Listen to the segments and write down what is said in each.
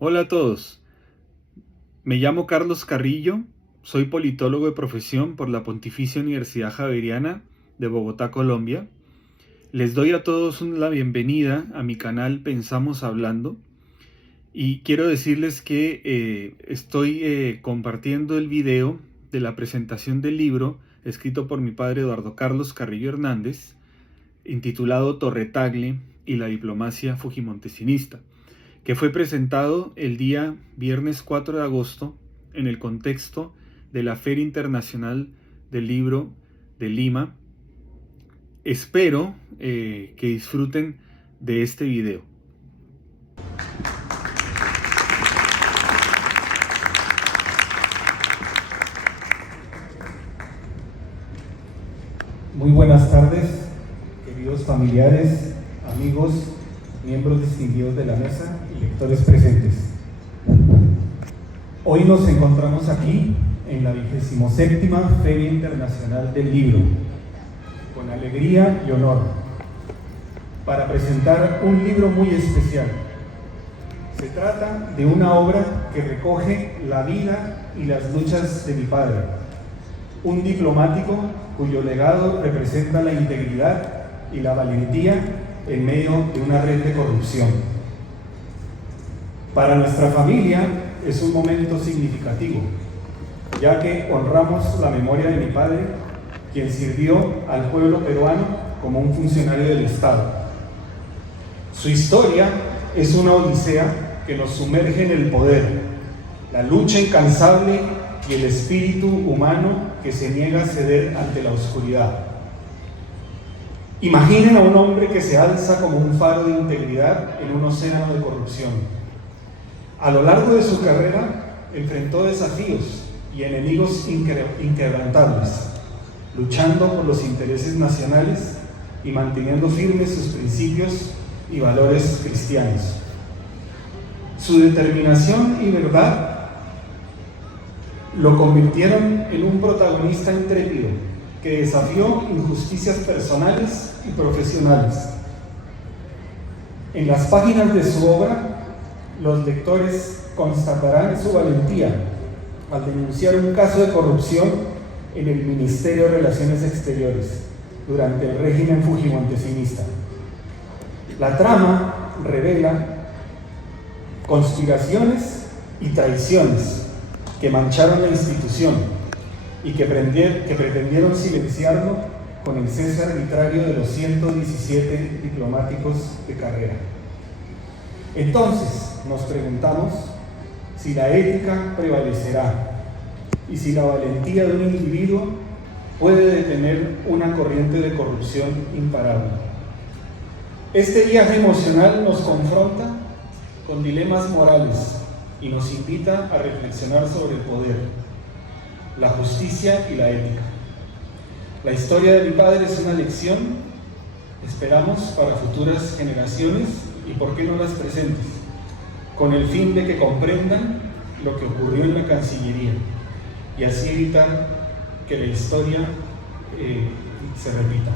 Hola a todos, me llamo Carlos Carrillo, soy politólogo de profesión por la Pontificia Universidad Javeriana de Bogotá, Colombia. Les doy a todos la bienvenida a mi canal Pensamos Hablando y quiero decirles que estoy compartiendo el video de la presentación del libro escrito por mi padre Eduardo Carlos Carrillo Hernández, intitulado Torre Tagle y la diplomacia fujimontesinista, que fue presentado el día viernes 4 de agosto en el contexto de la Feria Internacional del Libro de Lima. Espero que disfruten de este video. Muy buenas tardes, queridos familiares, amigos, miembros distinguidos de la mesa y lectores presentes. Hoy nos encontramos aquí en la 27ª Feria Internacional del Libro, con alegría y honor, para presentar un libro muy especial. Se trata de una obra que recoge la vida y las luchas de mi padre, un diplomático cuyo legado representa la integridad y la valentía en medio de una red de corrupción. Para nuestra familia es un momento significativo, ya que honramos la memoria de mi padre, quien sirvió al pueblo peruano como un funcionario del Estado. Su historia es una odisea que nos sumerge en el poder, la lucha incansable y el espíritu humano que se niega a ceder ante la oscuridad. Imaginen a un hombre que se alza como un faro de integridad en un océano de corrupción. A lo largo de su carrera enfrentó desafíos y enemigos inquebrantables, luchando por los intereses nacionales y manteniendo firmes sus principios y valores cristianos. Su determinación y verdad lo convirtieron en un protagonista intrépido que desafió injusticias personales y profesionales. En las páginas de su obra, los lectores constatarán su valentía al denunciar un caso de corrupción en el Ministerio de Relaciones Exteriores durante el régimen fujimontesinista. La trama revela conspiraciones y traiciones que mancharon la institución y que pretendieron silenciarlo con el cese arbitrario de los 117 diplomáticos de carrera. Entonces nos preguntamos si la ética prevalecerá y si la valentía de un individuo puede detener una corriente de corrupción imparable. Este viaje emocional nos confronta con dilemas morales y nos invita a reflexionar sobre el poder, la justicia y la ética. La historia de mi padre es una lección, esperamos, para futuras generaciones y por qué no las presentes, con el fin de que comprendan lo que ocurrió en la Cancillería y así evitar que la historia se repita.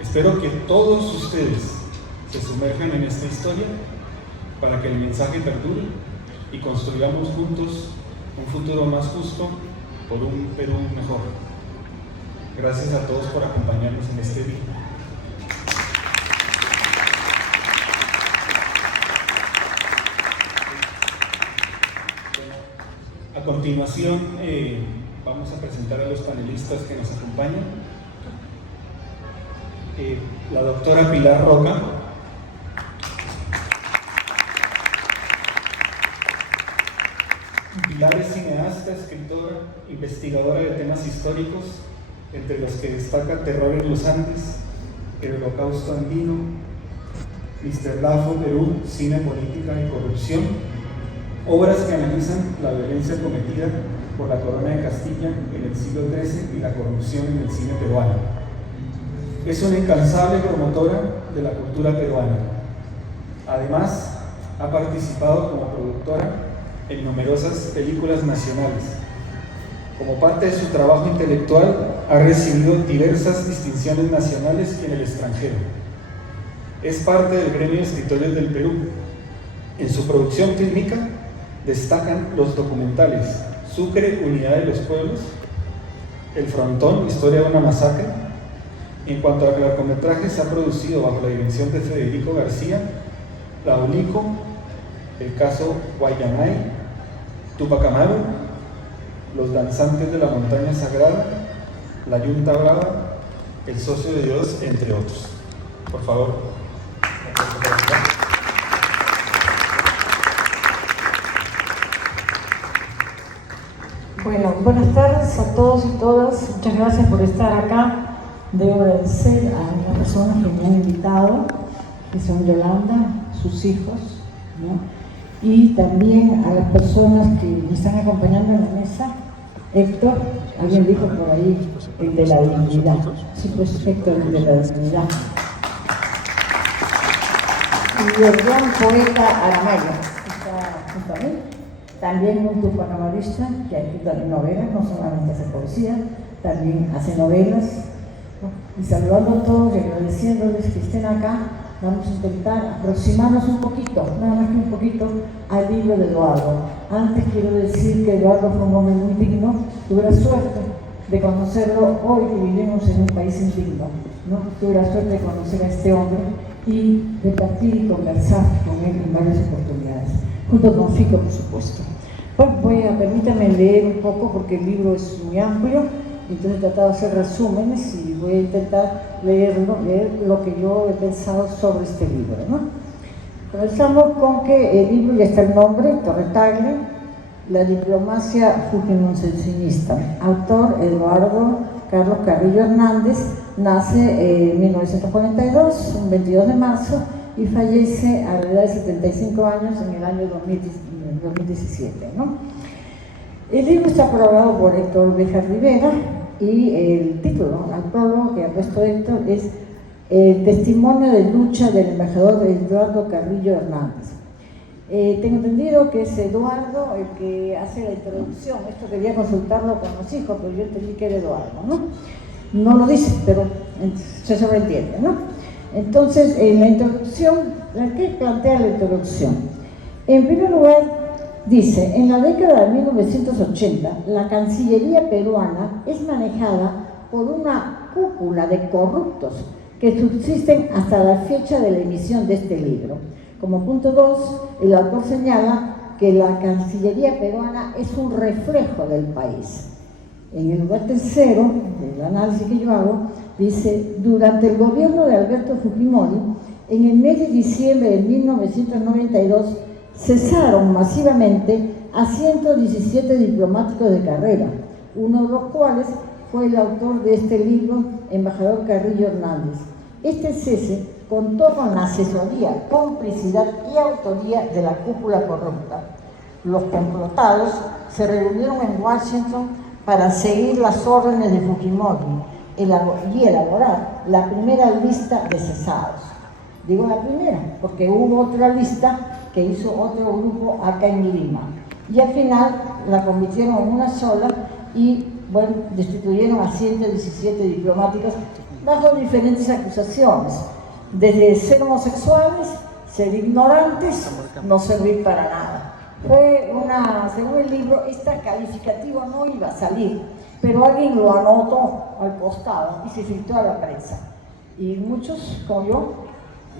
Espero que todos ustedes se sumerjan en esta historia para que el mensaje perdure y construyamos juntos un futuro más justo por un Perú mejor. Gracias a todos por acompañarnos en este día. A continuación, vamos a presentar a los panelistas que nos acompañan. La doctora Pilar Roca, Pilar es cineasta, escritora, investigadora de temas históricos, entre los que destaca Terror en los Andes, El Holocausto Andino, Mr. Lafo, Perú, Cine, Política y Corrupción, obras que analizan la violencia cometida por la Corona de Castilla en el siglo XIII y la corrupción en el cine peruano. Es una incansable promotora de la cultura peruana. Además, ha participado como productora en numerosas películas nacionales. Como parte de su trabajo intelectual, ha recibido diversas distinciones nacionales y en el extranjero. Es parte del gremio de escritores del Perú. En su producción fílmica destacan los documentales Sucre, Unidad de los Pueblos, El Frontón, Historia de una Masacre. En cuanto a largometrajes, se ha producido bajo la dirección de Federico García, La Olico, El caso Guayanay, Tupac Amaru, Los danzantes de la montaña sagrada, La Yunta Brava, El socio de Dios, entre otros. Por favor. Bueno, buenas tardes a todos y todas. Muchas gracias por estar acá. Debo agradecer a las personas que me han invitado, que son Yolanda, sus hijos, ¿no? Y también a las personas que me están acompañando en la mesa. Héctor, alguien dijo por ahí, el de la dignidad. Sí, pues Héctor, el de la dignidad. Y el gran poeta Aramayo, que está junto a mí. También un tupanamarista que ha escrito novelas, no solamente hace poesía, también hace novelas. Y saludando a todos y agradeciéndoles que estén acá, vamos a intentar aproximarnos un poquito, nada más que un poquito, al libro de Eduardo. Antes quiero decir que Eduardo fue un hombre muy digno, tuve la suerte de conocerlo hoy que vivimos en un país indigno, ¿no? Tuve la suerte de conocer a este hombre y de partir y conversar con él en varias oportunidades, junto con Fico, por supuesto. Bueno, permítanme leer un poco porque el libro es muy amplio, entonces he tratado de hacer resúmenes y voy a intentar leer lo que yo he pensado sobre este libro, ¿no? Comenzamos con que el libro, ya está el nombre, Torre Tagle, La diplomacia fujimosensinista. Autor Eduardo Carlos Carrillo Hernández, nace en 1942, un 22 de marzo, y fallece a la edad de 75 años en el año 2017, ¿no? El libro está aprobado por Héctor Béjar Rivera y el título, el prólogo que ha puesto Héctor, es El testimonio de lucha del embajador Eduardo Carrillo Hernández. Tengo entendido que es Eduardo el que hace la introducción. Esto quería consultarlo con los hijos, pero yo entendí que era Eduardo, ¿no? No lo dice, pero se sobreentiende, ¿no? Entonces, en la introducción, ¿qué plantea la introducción? En primer lugar, dice, en la década de 1980, la Cancillería peruana es manejada por una cúpula de corruptos que subsisten hasta la fecha de la emisión de este libro. Como punto 2, el autor señala que la Cancillería peruana es un reflejo del país. En el lugar tercero, del análisis que yo hago, dice, durante el gobierno de Alberto Fujimori, en el mes de diciembre de 1992, cesaron masivamente a 117 diplomáticos de carrera, uno de los cuales fue el autor de este libro, embajador Carrillo Hernández. Este cese contó con la asesoría, complicidad y autoría de la cúpula corrupta. Los complotados se reunieron en Washington para seguir las órdenes de Fujimori y elaborar la primera lista de cesados. Digo la primera, porque hubo otra lista que hizo otro grupo acá en Lima. Y al final la convirtieron en una sola y, bueno, destituyeron a 117 diplomáticos bajo diferentes acusaciones. Desde ser homosexuales, ser ignorantes, no servir para nada. Según el libro, este calificativo no iba a salir, pero alguien lo anotó al costado y se filtró a la prensa. Y muchos, como yo,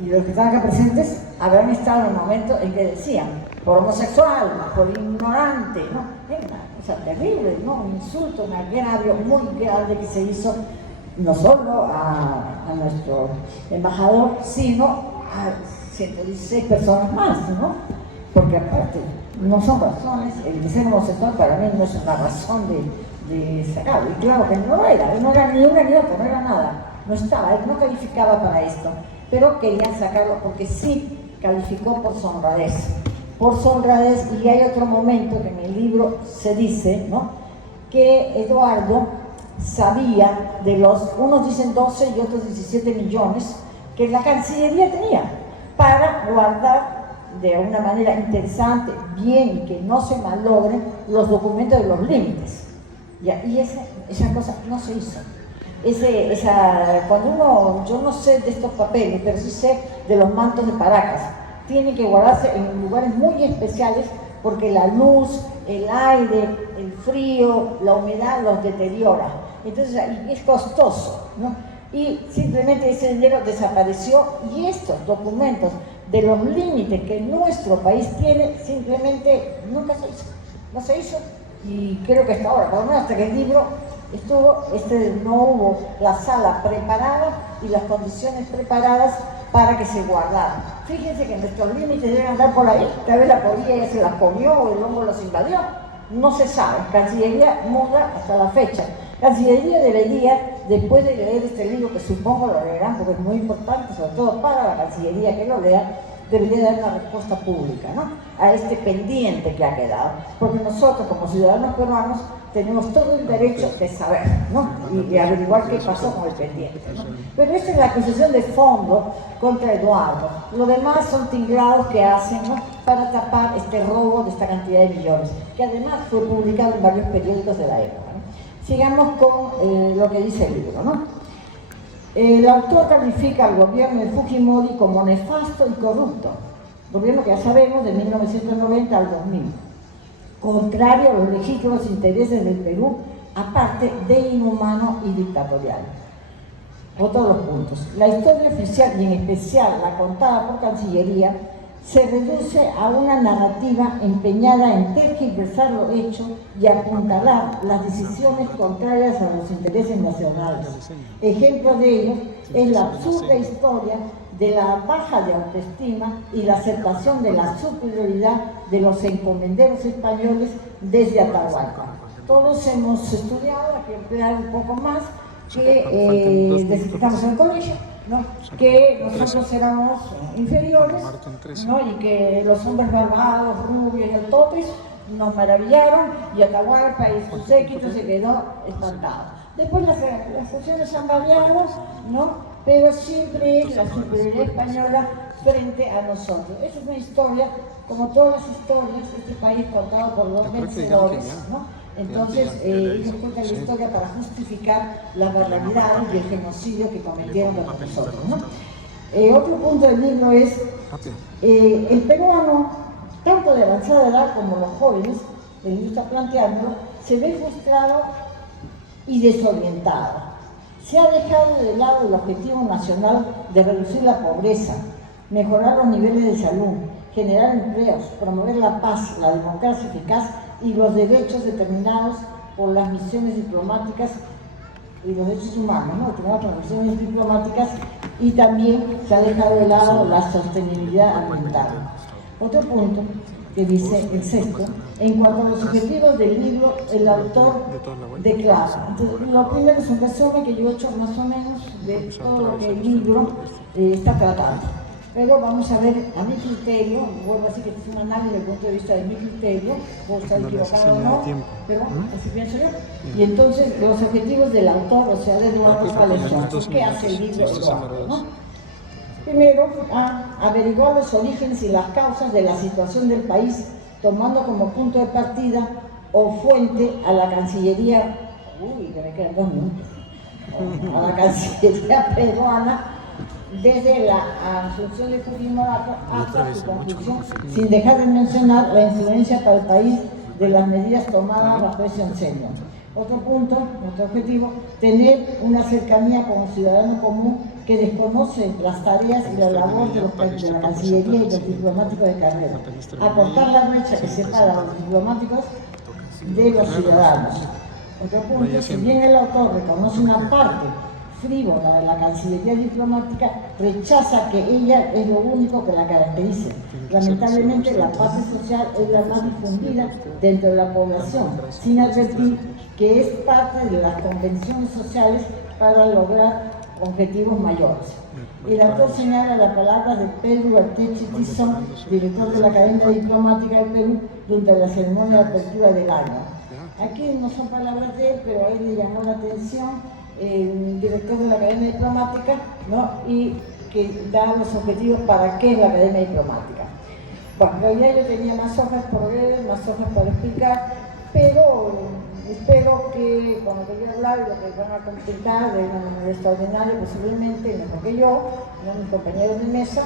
y los que están acá presentes, habrán estado en el momento en que decían, por homosexual, por ignorante, ¿no? O sea, terrible, ¿no? Un insulto, un agravio muy grande que se hizo no solo a nuestro embajador, sino a 116 personas más, ¿no? Porque aparte, no son razones, el de ser homosexual para mí no es una razón de sacarlo. Y claro que no era ni una ni otra, no era nada, no estaba, él no calificaba para esto, pero querían sacarlo porque sí calificó por su honradez. Por su honradez, y hay otro momento que en el libro se dice, ¿no? Que Eduardo sabía de unos dicen 12 y otros 17 millones que la Cancillería tenía para guardar de una manera interesante, bien y que no se malogren los documentos de los límites. ¿Ya? Y esa cosa no se hizo. Cuando yo no sé de estos papeles, pero sí sé de los mantos de Paracas, tiene que guardarse en lugares muy especiales porque la luz, el aire, el frío, la humedad los deteriora. Entonces es costoso, ¿no? Y simplemente ese dinero desapareció y estos documentos de los límites que nuestro país tiene simplemente nunca se hizo, no se hizo, y creo que hasta ahora, por lo menos hasta que el libro estuvo, no hubo la sala preparada y las condiciones preparadas para que se guardaran. Fíjense que nuestros límites deben andar por ahí, tal vez la polilla ya se las comió o el hongo los invadió, no se sabe. Cancillería muda hasta la fecha. Cancillería debería, después de leer este libro, que supongo lo leerán porque es muy importante, sobre todo para la Cancillería que lo lea, debería dar una respuesta pública, ¿no?, a este pendiente que ha quedado. Porque nosotros, como ciudadanos peruanos, tenemos todo el derecho de saber, ¿no?, y averiguar qué pasó con el pendiente, ¿no? Pero esta es la acusación de fondo contra Eduardo. Lo demás son tinglados que hacen, ¿no?, para tapar este robo de esta cantidad de millones, que además fue publicado en varios periódicos de la época, ¿no? Sigamos con lo que dice el libro, ¿no? El autor califica al gobierno de Fujimori como nefasto y corrupto, gobierno que ya sabemos de 1990 al 2000, contrario a los legítimos intereses del Perú, aparte de inhumano y dictatorial. Otro de los puntos. La historia oficial y en especial la contada por Cancillería se reduce a una narrativa empeñada en tergiversar lo hecho y apuntalar las decisiones contrarias a los intereses nacionales. Ejemplo de ello es la absurda historia de la baja de autoestima y la aceptación de la superioridad de los encomenderos españoles desde Atahualpa. Todos hemos estudiado, hay que emplear un poco más, que desde que estamos en el colegio, ¿no?, que nosotros éramos inferiores, ¿no?, y que los hombres barbados, rubios y altotes nos maravillaron y Atahualpa y su séquito se quedó espantado. Después las cuestiones han variado, ¿no?, pero siempre es la superioridad española frente a nosotros. Esa es una historia, como todas las historias, este país contado por los vencedores, ¿no? Entonces, ellos cuentan la historia para justificar las barbaridades y el genocidio que cometieron contra nosotros, ¿no? Otro punto del libro es, el peruano, tanto de avanzada edad como los jóvenes, el libro está planteando, se ve frustrado y desorientado. Se ha dejado de lado el objetivo nacional de reducir la pobreza, mejorar los niveles de salud, generar empleos, promover la paz, la democracia eficaz y los derechos determinados por las misiones diplomáticas y los derechos humanos, ¿no?, determinados por las misiones diplomáticas, y también se ha dejado de lado la sostenibilidad ambiental. Otro punto que dice el sexto, en cuanto a los objetivos del libro, el autor declara. Entonces, lo primero es un resumen que yo he hecho más o menos de todo lo que el libro está tratando. Pero vamos a ver, a mi criterio, vuelvo a decir que es un análisis desde el punto de vista de mi criterio, puedo estar equivocado o no, pero así pienso yo. Y entonces, los objetivos del autor, o sea, de Eduardo, ¿cuáles son? ¿Qué hace el libro Eduardo, no? Primero, averiguar los orígenes y las causas de la situación del país, tomando como punto de partida o fuente a la Cancillería, que me quedan 2 minutos, a la Cancillería peruana, desde la asunción de Fujimori hasta su conclusión, sin dejar de mencionar la influencia para el país de las medidas tomadas bajo ese enseño. Otro punto, otro objetivo, tener una cercanía con el ciudadano común que desconoce las tareas y la labor de la Cancillería y los diplomáticos de carrera. Acortar la brecha que separa a los diplomáticos de los ciudadanos. Otro punto, si bien el autor reconoce una parte frívola de la Cancillería diplomática, rechaza que ella es lo único que la caracteriza. Lamentablemente, la paz social es la más difundida dentro de la población, sin advertir que es parte de las convenciones sociales para lograr objetivos mayores. El autor señala las palabras de Pedro Bertechi Tizón, director de la Academia Diplomática del Perú, durante la ceremonia de apertura del año. Aquí no son palabras de él, pero a él le llamó la atención el director de la Academia Diplomática, ¿no?, y que da los objetivos para qué es la Academia Diplomática. Bueno, en realidad yo tenía más hojas por ver, más hojas para explicar, pero espero que con lo que yo he hablado y lo que van a completar de una manera extraordinaria, posiblemente, mejor que yo, ¿no?, mis compañeros de mesa,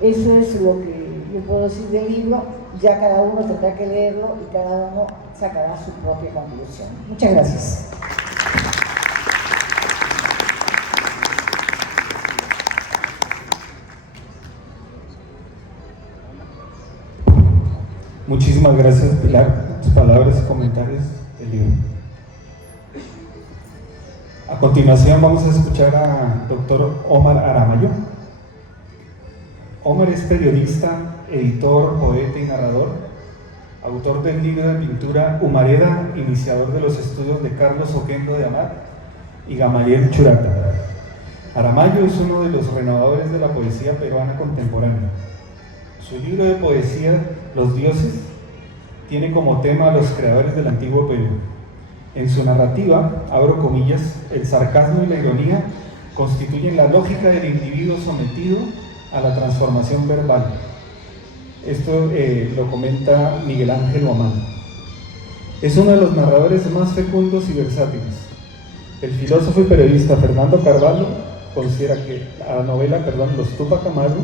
eso es lo que yo puedo decir del libro, ya cada uno tendrá que leerlo y cada uno sacará su propia conclusión. Muchas gracias. Muchísimas gracias, Pilar, tus palabras y comentarios del libro. A continuación vamos a escuchar al doctor Omar Aramayo. Omar es periodista, editor, poeta y narrador, autor del libro de pintura Humareda, iniciador de los estudios de Carlos Oquendo de Amat y Gamaliel Churata. Aramayo es uno de los renovadores de la poesía peruana contemporánea. Su libro de poesía, Los Dioses, tiene como tema a los creadores del antiguo Perú. En su narrativa, abro comillas, el sarcasmo y la ironía constituyen la lógica del individuo sometido a la transformación verbal. Esto lo comenta Miguel Ángel Huamán. Es uno de los narradores más fecundos y versátiles. El filósofo y periodista Fernando Carvalho considera que la novela, Los Túpac Amaru,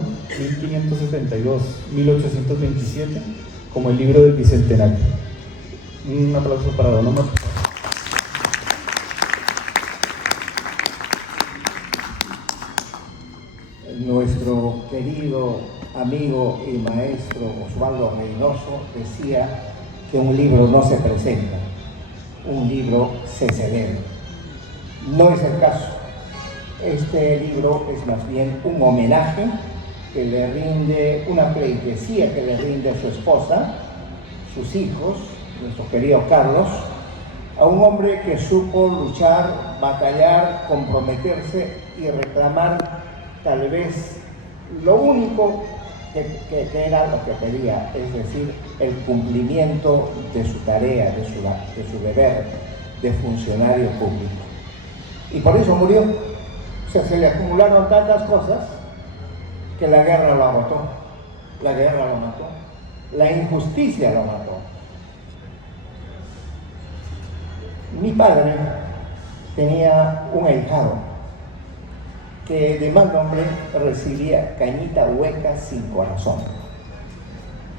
1572-1827, como el libro del Bicentenario. Un aplauso para Don Omar. Nuestro querido amigo y maestro Osvaldo Reynoso decía que un libro no se presenta, un libro se celebra. No es el caso. Este libro es más bien un homenaje que le rinde, una pleitesía que le rinde a su esposa, sus hijos, nuestro querido Carlos, a un hombre que supo luchar, batallar, comprometerse y reclamar tal vez lo único que era lo que pedía, es decir, el cumplimiento de su tarea, de su deber de funcionario público. Y por eso murió. O sea, se le acumularon tantas cosas que la guerra lo agotó, la guerra lo mató, la injusticia lo mató. Mi padre tenía un ahijado que de mal nombre recibía Cañita Hueca sin corazón.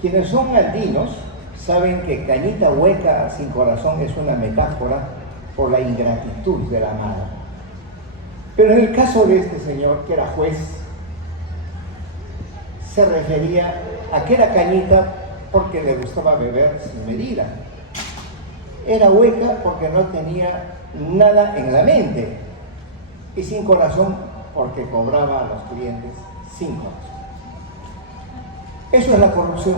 Quienes son andinos saben que Cañita Hueca sin corazón es una metáfora por la ingratitud de la amada. Pero en el caso de este señor, que era juez, se refería a que era cañita porque le gustaba beber sin medida. Era hueca porque no tenía nada en la mente, y sin corazón porque cobraba a los clientes sin corazón. Eso es la corrupción.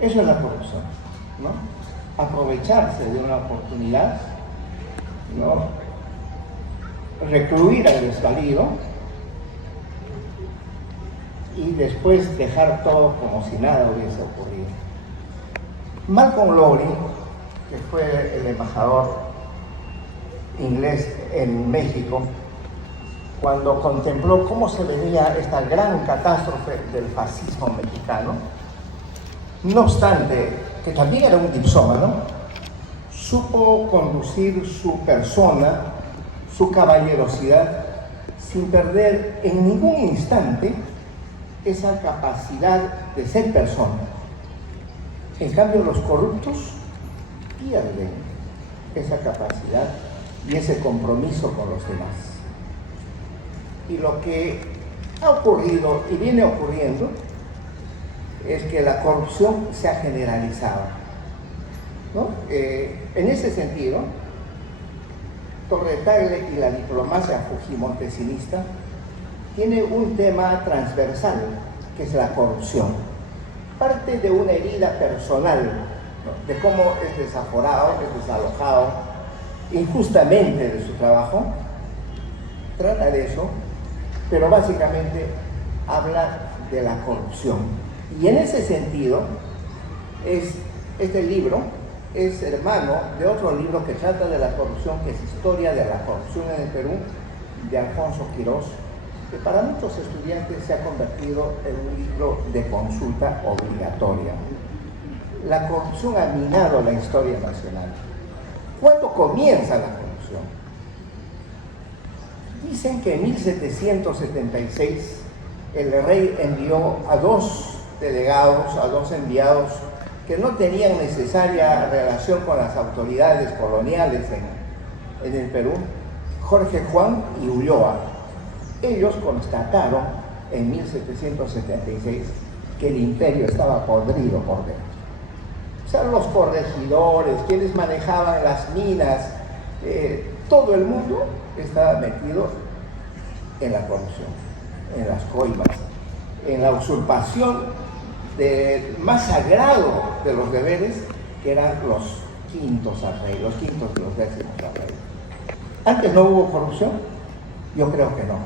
Eso es la corrupción, ¿no? Aprovecharse de una oportunidad, ¿no? Recluir al desvalido y después dejar todo como si nada hubiese ocurrido. Malcolm Lowry, que fue el embajador inglés en México, cuando contempló cómo se venía esta gran catástrofe del fascismo mexicano, no obstante que también era un dipsómano, supo conducir su persona, su caballerosidad, sin perder en ningún instante esa capacidad de ser persona. En cambio, los corruptos pierden esa capacidad y ese compromiso con los demás. Y lo que ha ocurrido y viene ocurriendo es que la corrupción se ha generalizado, ¿no? En ese sentido, Torre Tagle y la diplomacia fujimontesista tiene un tema transversal, que es la corrupción. Parte de una herida personal, ¿no? De cómo es desaforado, es desalojado injustamente de su trabajo. Trata de eso, pero básicamente habla de la corrupción. Y en ese sentido, este libro es hermano de otro libro que trata de la corrupción, que es Historia de la Corrupción en el Perú, de Alfonso Quirós, que para muchos estudiantes se ha convertido en un libro de consulta obligatoria. La corrupción ha minado la historia nacional. ¿Cuándo comienza la corrupción? Dicen que en 1776 el rey envió a 2 delegados, a 2 enviados que no tenían necesaria relación con las autoridades coloniales en el Perú, Jorge Juan y Ulloa. Ellos constataron en 1776 que el imperio estaba podrido por dentro. O sea, los corregidores, quienes manejaban las minas, todo el mundo estaba metido en la corrupción, en las coimas, en la usurpación del más sagrado de los deberes, que eran los quintos al rey, los quintos y los décimos al rey. ¿Antes no hubo corrupción? Yo creo que no,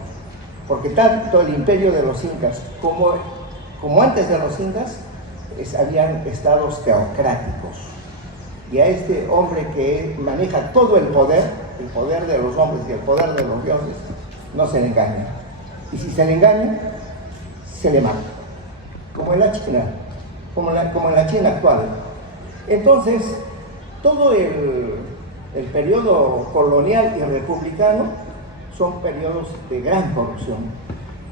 porque tanto el imperio de los incas como antes de los incas habían estados teocráticos, y a este hombre que maneja todo el poder de los hombres y el poder de los dioses, no se le engaña, y si se le engaña, se le mata, como en la China, como en la China actual. Entonces, todo el periodo colonial y republicano son periodos de gran corrupción,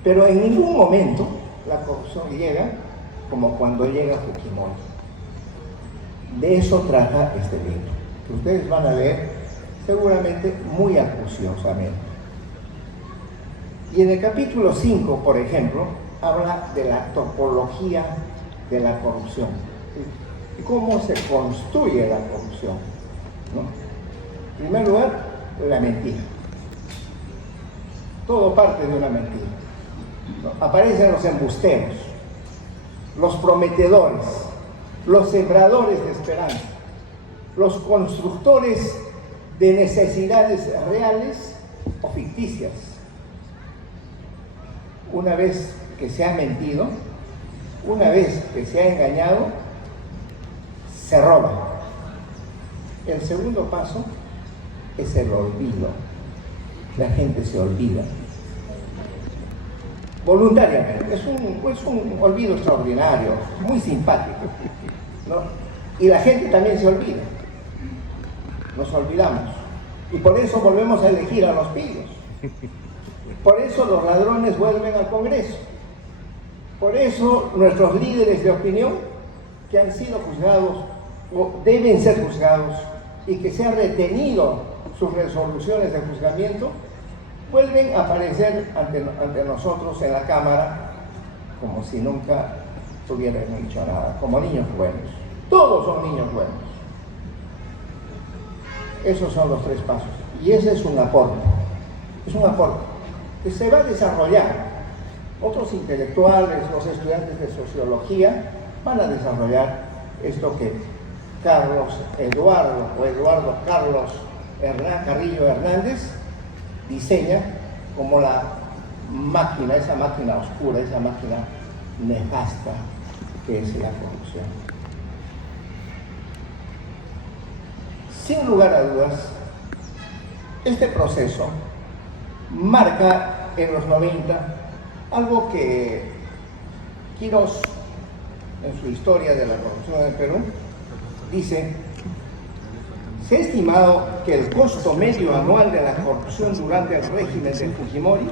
pero en ningún momento la corrupción llega como cuando llega Fujimori. De eso trata este libro, que ustedes van a leer seguramente muy acuciosamente. Y en el capítulo 5, por ejemplo, habla de la topología de la corrupción y cómo se construye la corrupción, ¿no? En primer lugar, la mentira. Todo parte de una mentira, ¿no? Aparecen los embusteros, los prometedores, los sembradores de esperanza, los constructores de necesidades reales o ficticias. Una vez que se ha mentido, una vez que se ha engañado, se roba. El segundo paso es el olvido. La gente se olvida voluntariamente. Es un olvido extraordinario, muy simpático, ¿no? Y la gente también se olvida. Nos olvidamos. Y por eso volvemos a elegir a los pillos. Por eso los ladrones vuelven al Congreso. Por eso nuestros líderes de opinión, que han sido juzgados o deben ser juzgados y que se han retenido sus resoluciones de juzgamiento, vuelven a aparecer ante nosotros en la Cámara como si nunca tuvieran hecho nada, como niños buenos. Todos son niños buenos. Esos son los 3 pasos. Y ese es un aporte. Es un aporte que se va a desarrollar. Otros intelectuales, los estudiantes de sociología, van a desarrollar esto que Eduardo Carlos Carrillo Hernández diseña como la máquina, esa máquina oscura, esa máquina nefasta que es la corrupción. Sin lugar a dudas, este proceso marca en los 90 algo que Quirós, en su historia de la corrupción en el Perú, dice: se ha estimado que el costo medio anual de la corrupción durante el régimen de Fujimori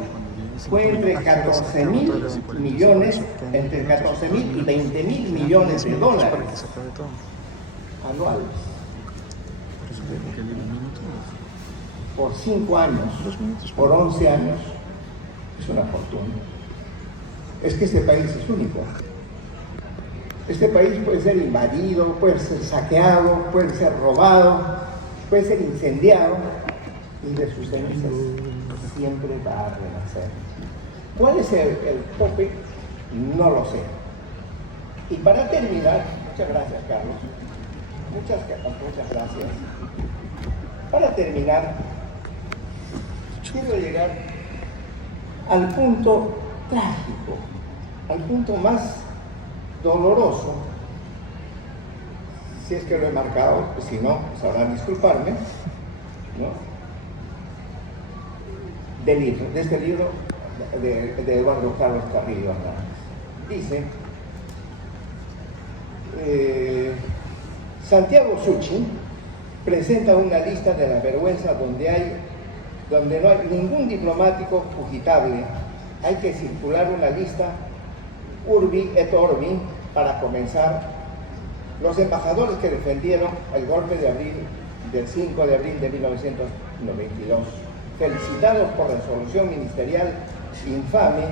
fue entre 14.000 millones, entre 14.000 y 20.000 millones de dólares anuales. Por 5 años, por 11 años, es una fortuna. Es que este país es único. Este país puede ser invadido, puede ser saqueado, puede ser robado, puede ser incendiado, y de sus cenizas siempre va a renacer. ¿Cuál es el tope? No lo sé. Y para terminar, muchas gracias, Carlos. Muchas gracias. Para terminar, quiero llegar al punto trágico, al punto más doloroso, si es que lo he marcado, pues si no, sabrán disculparme, ¿no? De este libro de Eduardo Carlos Carrillo Hernández. Dice: Santiago Suchin presenta una lista de la vergüenza donde no hay ningún diplomático fugitable hay que circular una lista urbi et orbi para comenzar. Los embajadores que defendieron el golpe de abril, del 5 de abril de 1992, felicitados por resolución ministerial infame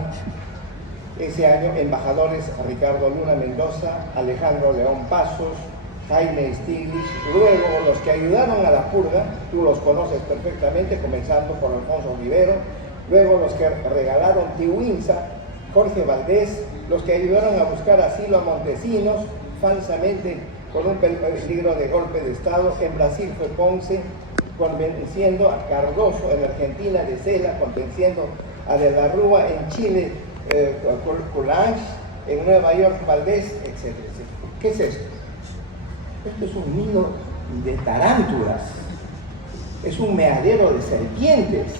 ese año, embajadores Ricardo Luna Mendoza, Alejandro León Pasos, Jaime Stiglitz, luego los que ayudaron a la purga, tú los conoces perfectamente, comenzando por Alfonso Rivero, luego los que regalaron Tihuinza, Jorge Valdés, los que ayudaron a buscar asilo a Montesinos, falsamente con un peligro de golpe de Estado. En Brasil fue Ponce, convenciendo a Cardoso, en Argentina de Cela, convenciendo a De la Rúa, en Chile Coulange, en Nueva York Valdés, etc. ¿Qué es esto? Esto es un nido de tarántulas, es un meadero de serpientes,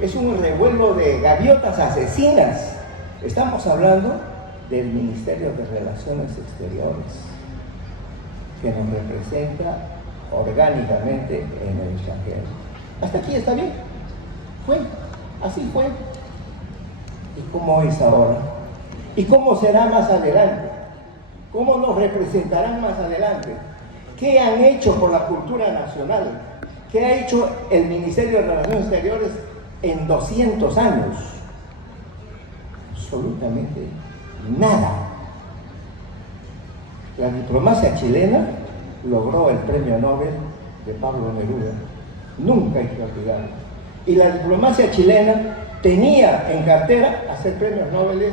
es un revuelo de gaviotas asesinas. Estamos hablando del Ministerio de Relaciones Exteriores, que nos representa orgánicamente en el extranjero. Hasta aquí está bien. Fue, así fue. ¿Y cómo es ahora? ¿Y cómo será más adelante? ¿Cómo nos representarán más adelante? ¿Qué han hecho por la cultura nacional? ¿Qué ha hecho el Ministerio de Relaciones Exteriores en 200 años? Absolutamente nada. La diplomacia chilena logró el premio Nobel de Pablo Neruda. Nunca hay que olvidarlo. Y la diplomacia chilena tenía en cartera hacer premios Nobel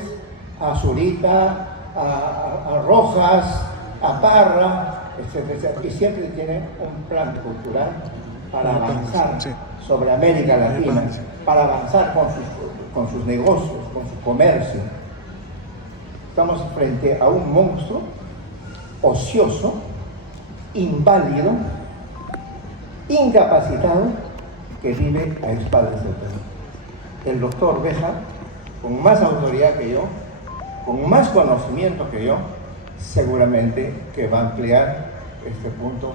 a Zurita, a Rojas, a Parra, etcétera, etcétera. Y siempre tiene un plan cultural para avanzar sobre América Latina, para avanzar con sus negocios, con su comercio. Estamos frente a un monstruo ocioso, inválido, incapacitado, que vive a espaldas del Perú. El doctor Béjar, con más autoridad que yo, con más conocimiento que yo, seguramente que va a ampliar este punto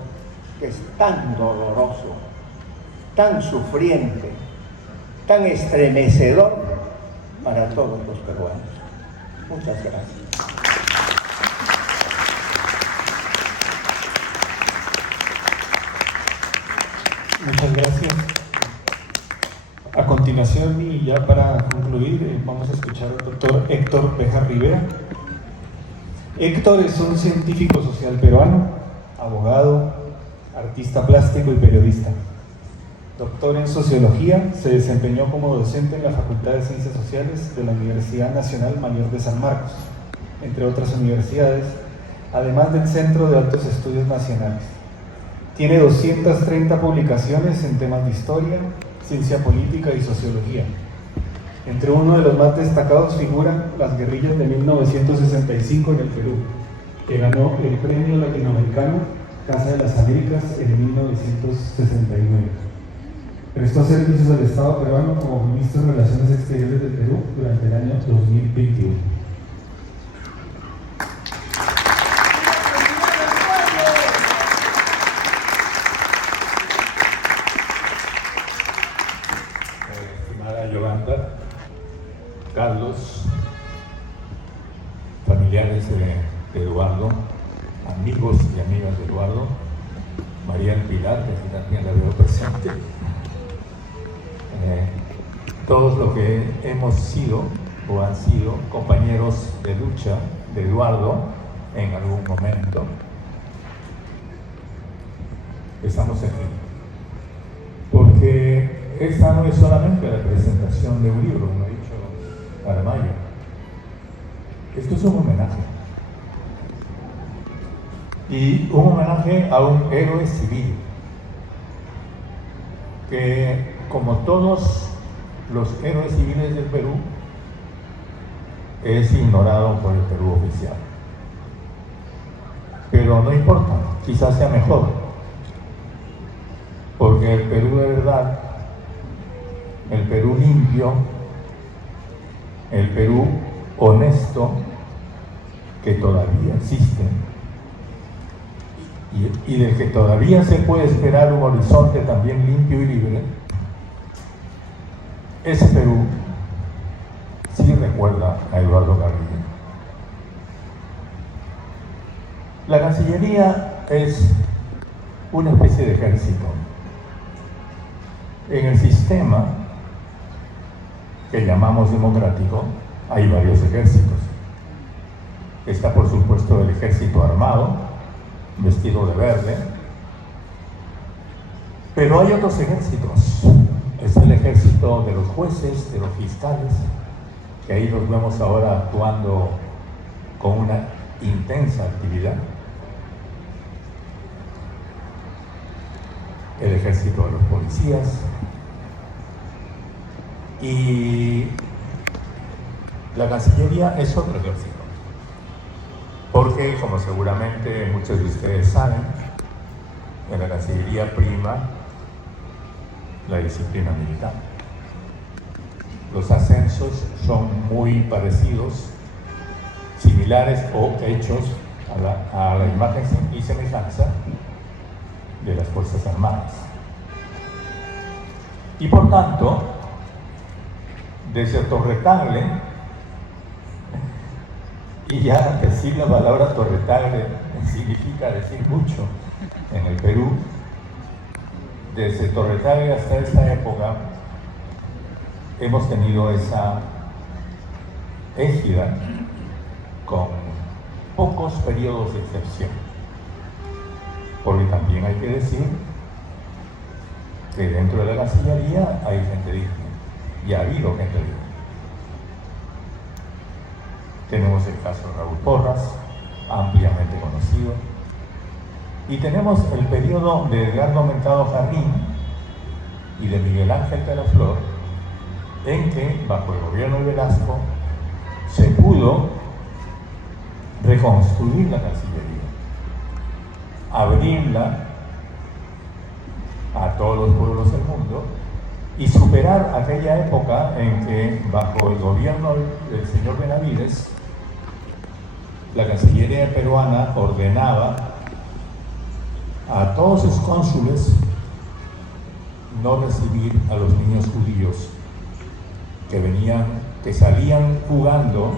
que es tan doloroso, tan sufriente, tan estremecedor para todos los peruanos. Muchas gracias. Muchas gracias. A continuación, y ya para concluir, vamos a escuchar al doctor Héctor Béjar Rivera. Héctor es un científico social peruano, abogado, artista plástico y periodista. Doctor en Sociología, se desempeñó como docente en la Facultad de Ciencias Sociales de la Universidad Nacional Mayor de San Marcos, entre otras universidades, además del Centro de Altos Estudios Nacionales. Tiene 230 publicaciones en temas de historia, ciencia política y sociología. Entre uno de los más destacados figuran las guerrillas de 1965 en el Perú, que ganó el Premio Latinoamericano Casa de las Américas en 1969. Prestó servicios al Estado peruano como ministro de Relaciones Exteriores del Perú durante el año 2021. Carlos, familiares de Eduardo, amigos y amigas de Eduardo, María del Pilar, que aquí también la veo presente, todos los que hemos sido o han sido compañeros de lucha de Eduardo en algún momento, estamos aquí. Porque esta no es solamente la presentación de un libro, lo ha dicho Aramayo. Esto es un homenaje. Y un homenaje a un héroe civil que, como todos los héroes civiles del Perú, es ignorado por el Perú oficial. Pero no importa, quizás sea mejor, porque el Perú de verdad, el Perú limpio, el Perú honesto, que todavía existe y del que todavía se puede esperar un horizonte también limpio y libre, ese Perú sí recuerda a Eduardo Carrillo. La Cancillería es una especie de ejército. En el sistema que llamamos democrático hay varios ejércitos. Está, por supuesto, el ejército armado, vestido de verde, pero hay otros ejércitos. Está el ejército de los jueces, de los fiscales, que ahí los vemos ahora actuando con una intensa actividad. El ejército de los policías y la Cancillería es otro ejército, porque, como seguramente muchos de ustedes saben, en la Cancillería prima la disciplina militar. Los ascensos son muy parecidos, similares o hechos a la imagen y semejanza de las Fuerzas Armadas. Y por tanto, desde Torre-Tagle, y ya decir la palabra Torre-Tagle significa decir mucho en el Perú, desde Torre-Tagle hasta esa época hemos tenido esa égida con pocos periodos de excepción. Porque también hay que decir que dentro de la Cancillería hay gente digna, y ha habido gente digna. Tenemos el caso de Raúl Porras, ampliamente conocido, y tenemos el periodo de Edgardo Mercado Jarrín y de Miguel Ángel de la Flor, en que, bajo el gobierno de Velasco, se pudo reconstruir la Cancillería, abrirla a todos los pueblos del mundo y superar aquella época en que, bajo el gobierno del señor Benavides, la Cancillería peruana ordenaba a todos sus cónsules no recibir a los niños judíos que salían jugando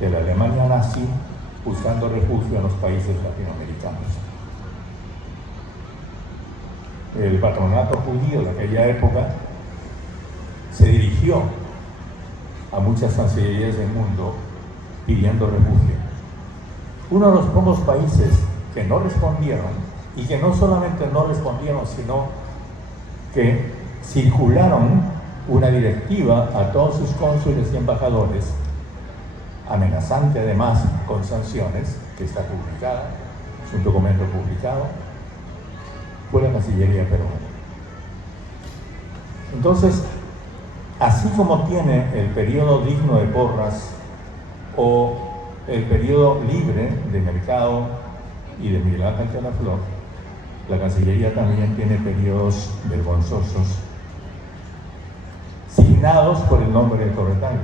de la Alemania nazi buscando refugio en los países latinoamericanos. El patronato judío de aquella época se dirigió a muchas cancillerías del mundo pidiendo refugio. Uno de los pocos países que no respondieron, y que no solamente no respondieron, sino que circularon una directiva a todos sus cónsules y embajadores, amenazante además con sanciones, que está publicada, es un documento publicado, fue la Cancillería peruana. Entonces, así como tiene el periodo digno de Porras o el periodo libre de Mercado y de Miguel Ángel de la Flor, la Cancillería también tiene periodos vergonzosos signados por el nombre de Torre-Tagle,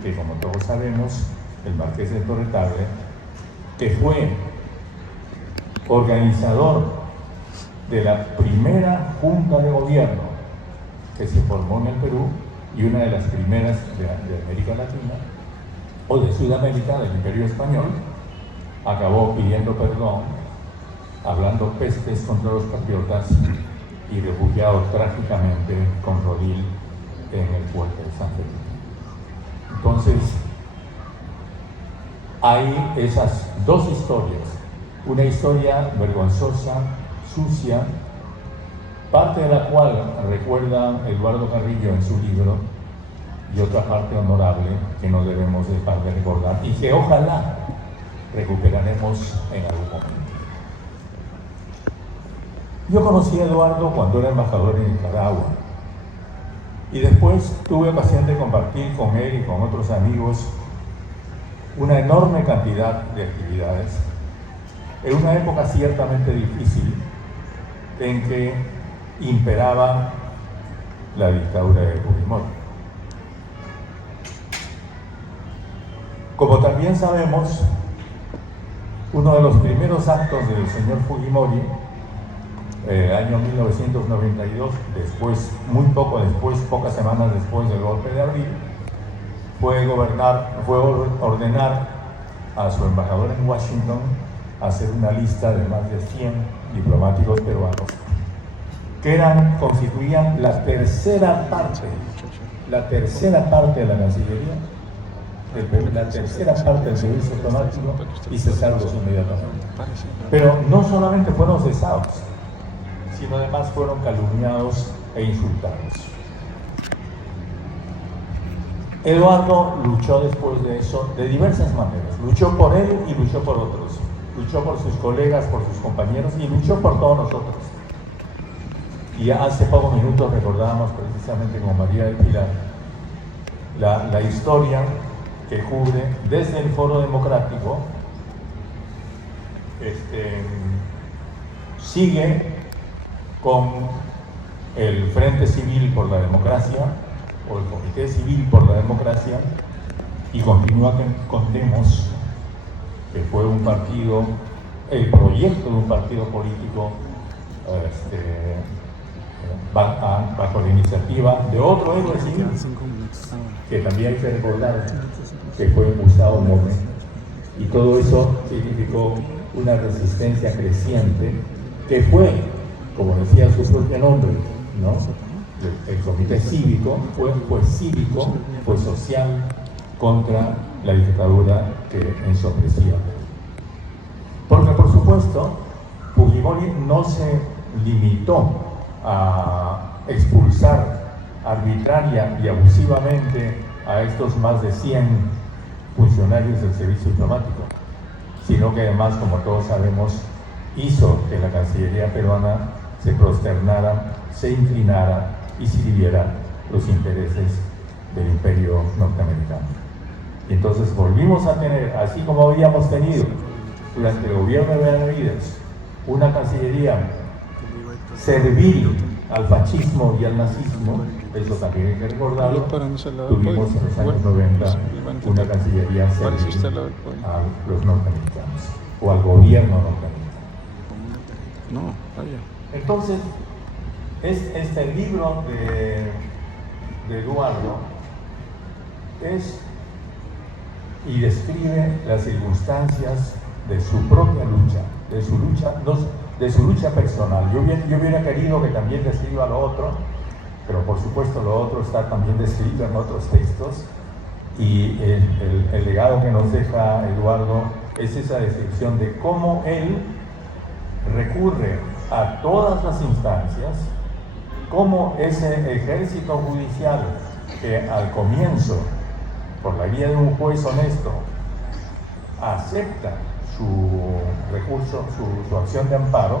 que, como todos sabemos, el marqués de Torre-Tagle, que fue organizador de la primera junta de gobierno que se formó en el Perú y una de las primeras de América Latina o de Sudamérica, del Imperio Español, acabó pidiendo perdón, hablando pestes contra los patriotas y refugiado trágicamente con Rodil en el puerto de San Felipe. Entonces, hay esas dos historias, una historia vergonzosa, sucia, parte de la cual recuerda Eduardo Carrillo en su libro, y otra parte honorable que no debemos dejar de recordar y que ojalá recuperaremos en algún momento. Yo conocí a Eduardo cuando era embajador en Nicaragua y después tuve ocasión de compartir con él y con otros amigos una enorme cantidad de actividades en una época ciertamente difícil en que imperaba la dictadura de Fujimori. Como también sabemos, uno de los primeros actos del señor Fujimori, año 1992, después, muy poco después, pocas semanas después del golpe de abril, fue ordenar a su embajador en Washington hacer una lista de más de 100 diplomáticos peruanos que constituían la tercera parte de la Cancillería del Perú, la tercera parte del servicio diplomático, y cesarlos inmediatamente. Pero no solamente fueron cesados, sino además fueron calumniados e insultados. Eduardo luchó después de eso de diversas maneras. Luchó por él y luchó por otros. Luchó por sus colegas, por sus compañeros y luchó por todos nosotros. Y hace pocos minutos recordábamos precisamente con María del Pilar la historia que cubre desde el Foro Democrático, sigue con el Frente Civil por la Democracia o el Comité Civil por la Democracia, y continúa con Demos, que fue un partido, el proyecto de un partido político bajo la iniciativa de otro héroe civil, que también hay que recordar que fue Gustavo Nome, y todo eso significó una resistencia creciente que fue, como decía su propio nombre, ¿no? El comité cívico fue cívico, fue social contra la dictadura que ensombrecía. Porque por supuesto Fujimori no se limitó a expulsar arbitraria y abusivamente a estos más de 100 funcionarios del servicio diplomático, sino que además, como todos sabemos, hizo que la Cancillería peruana se prosternara, se inclinara y sirviera los intereses del imperio norteamericano. Y entonces volvimos a tener, así como habíamos tenido durante el gobierno de Benavides, una Cancillería servil al fascismo y al nazismo, eso también hay que recordarlo. Tuvimos en los años 90 una Cancillería servil a los norteamericanos o al gobierno norteamericano. Entonces, este libro de Eduardo y describe las circunstancias de su propia lucha, de su lucha personal. Yo hubiera querido que también describa lo otro, pero por supuesto lo otro está también descrito en otros textos, y el legado que nos deja Eduardo es esa descripción de cómo él recurre a todas las instancias, cómo ese ejército judicial que al comienzo, por la vía de un juez honesto, acepta su recurso, su acción de amparo,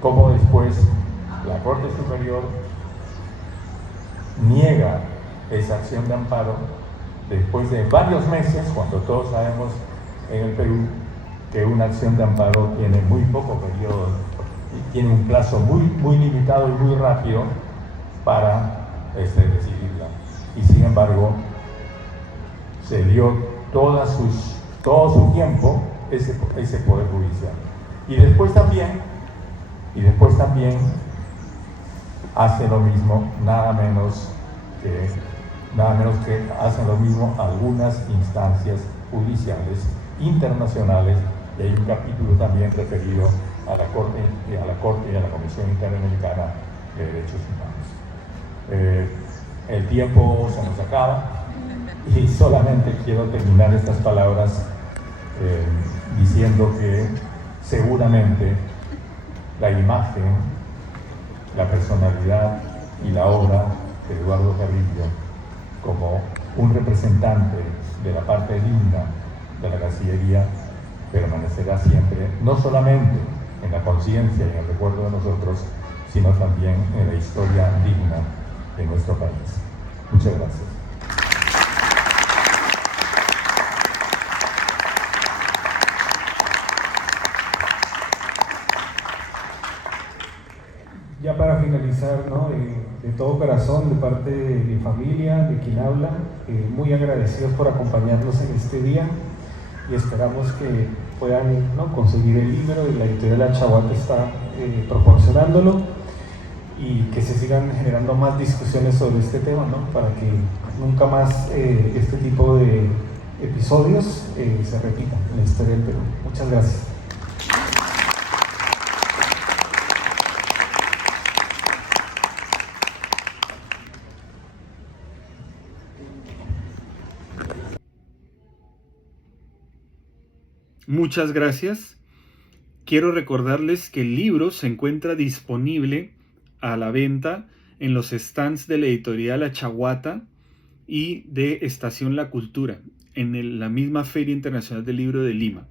como después la Corte Superior niega esa acción de amparo después de varios meses, cuando todos sabemos en el Perú que una acción de amparo tiene muy poco periodo, tiene un plazo muy limitado y muy rápido para decidirla. Y sin embargo, se dio todo su tiempo ese poder judicial. Y después también hace lo mismo, nada menos que hacen lo mismo algunas instancias judiciales internacionales, y hay un capítulo también referido a la Corte y a la Comisión Interamericana de Derechos Humanos. El tiempo se nos acaba y solamente quiero terminar estas palabras diciendo que seguramente la imagen, la personalidad y la obra de Eduardo Carrillo como un representante de la parte digna de la Cancillería permanecerá siempre, no solamente en la conciencia y en el recuerdo de nosotros, sino también en la historia digna de nuestro país. Muchas gracias. Ya para finalizar, ¿no? De todo corazón, de parte de mi familia, de quien habla, muy agradecidos por acompañarnos en este día, y esperamos que puedan, ¿no?, conseguir el libro, y la editorial Achahuate está proporcionándolo. y que se sigan generando más discusiones sobre este tema, ¿no? Para que nunca más este tipo de episodios se repitan en la historia del Perú. Muchas gracias. Muchas gracias. Quiero recordarles que el libro se encuentra disponible a la venta en los stands de la editorial Achaguata y de Estación La Cultura, en la misma Feria Internacional del Libro de Lima.